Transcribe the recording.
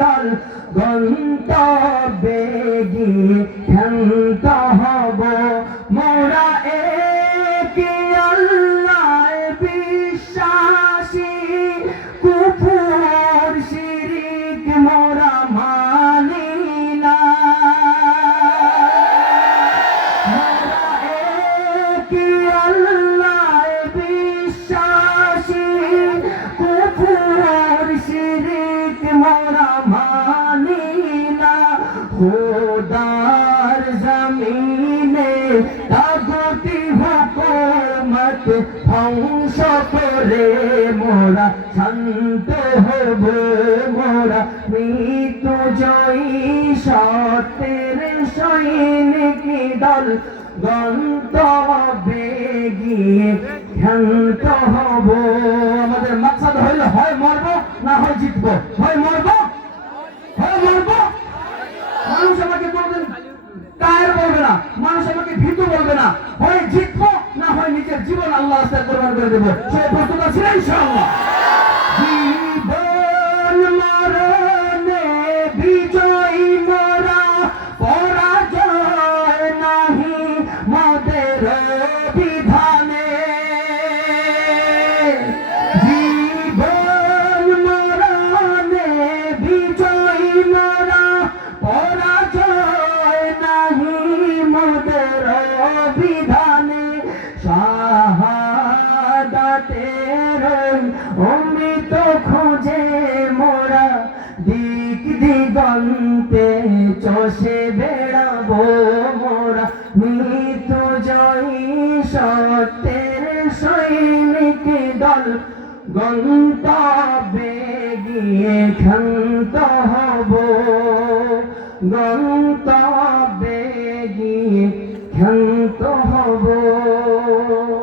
দল গন্তব্যে গিয়ে ক্ষন্ত হব। মোরা এক আল্লাহ মোরা না। খোদার জমিনে তাগতি হুকুমত ধ্বংস করে মোরা শান্ত হব মোরা মৃত্যু জয়ী সত্যের সৈনিক দল গন্তব্যে গিয়ে ক্ষান্ত হব আমাদের মাকসাদ হইলে, হয় মরব না হয় জিতব? হয় মরব? হয় মরব? করে দেবো। সে প্রস্তুত আছে ইনশাআল্লাহ বিধানে জীবন অমৃত চষে বেড়াবো মোরা। মৃত্যু জয়ী সত্যের সৈনিক দল, গন্তব্যে গিয়ে ক্ষান্ত হব। গন্তব্যে গিয়ে ক্ষান্ত